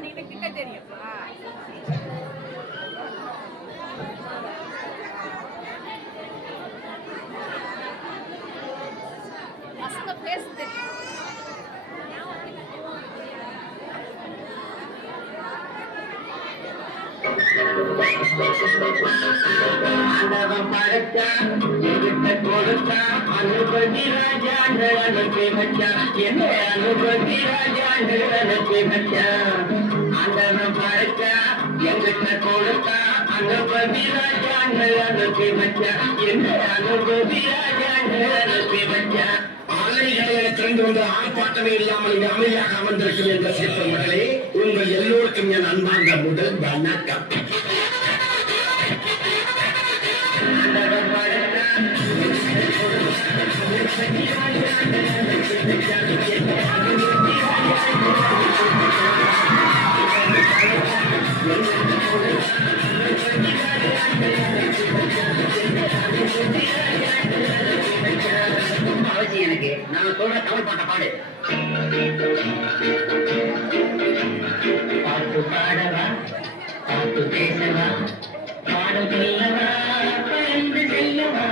பண்ணிட்டு கிட்ட தெரியும். பசங்க பேச தெரியும். ஆண்டவன் படைச்சான் என்கிட்ட கொடுத்தான் அனுபதி ராஜான்னு அனுப்பி வச்சான் என்ன அனுபதி ராஜான்னு அனுப்பி வச்சான் ஆண்டவன் படைச்சான் என்கிட்ட கொடுத்தான் அனுபதி ராஜான்னு அனுப்பி வச்சான் என்ன அனுபதி ராஜான்னு அனுப்பி வச்சான் ஆலைகளை திறந்து வந்து ஆர்ப்பாட்டமே இல்லாமல் இங்கு அமைதியாக அமர்ந்திருக்கும் என்ற சிற்பம் மகளே உங்கள் எல்லோருக்கும் என் அன்பார்ந்த முதல் வணக்கம். அவசியம் எனக்கு நான் சொல்ற தமிழ் பாட்ட பாடு. பாட்டு பாடவா பாட்டு பேசவா பாடல் சொல்லவா பறந்து செல்லவா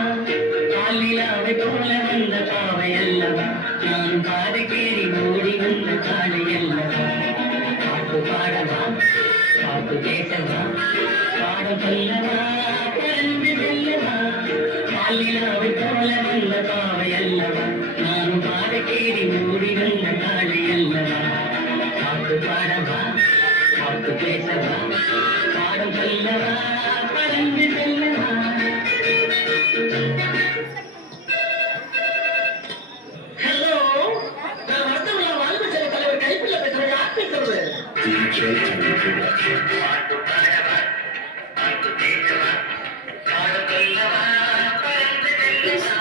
காலிலாவை போல வந்த பாவை அல்லவா நான் பாதை கேறி ஓடி வந்த காலை அல்லவா பாட்டு பாடவா பாட்டு பேசவா பாடல் சொல்லவா பறந்து செல்லவா காலிலாவை போல வந்த பாவை அல்லவா நான் பாதை கேறி ஓடி வந்த காலை அல்லவா பாட்டு பாடவா பாட்டு பேசவா பாடம் சொல்லவா பறந்து செல்லவா. ஹலோ, நான் வட்டமலா வாழ்வு செல்ல தலைவர் கைப்பிள்ள பேசுறேன். யார் பேசுறது? பாட்டு பாடவா பாட்டு பேசவா பாடம் சொல்லவா பறந்து செல்லவா.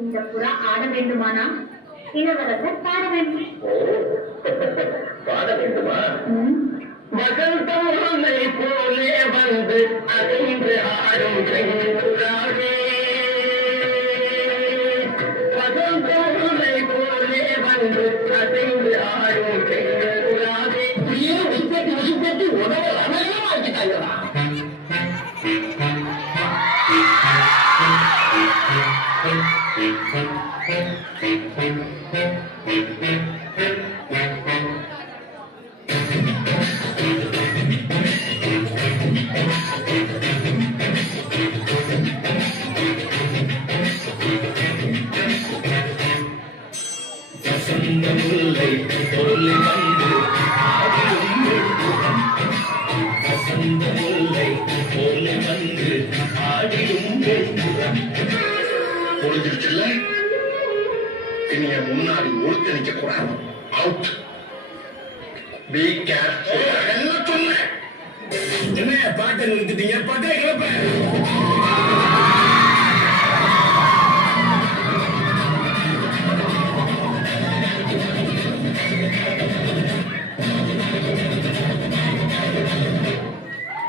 இந்த புறா ஆட வேண்டுமானா இளவரசர் பாட வேண்டும். பாட வேண்டுமா? வசந்தமாலை போலே வந்து அசைந்து ஆடும் பெண்ணுராவே வசந்தமாலை போலே வந்து அசைந்து ஆடும் பெண்ணுராவே விசப்பட்டு விசுப்பட்டு உணவு அனைவரும் ஆக்கிட்டாங்களா? வசந்தமுல்லை போலே வந்து வசந்தமுல்லை போலே வந்து ஆடியும் புரிஞ்சிருச்சுல்ல? இனி என் முன்னாடி ஒருத்த நிக்க கூடாது. அவுட். Be careful. என்ன சொன்னேன்? என்ன பாட்டை நிறுத்திட்டீங்க? பாட்டை கிளப்ப.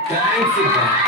தேங்க்ஸ்.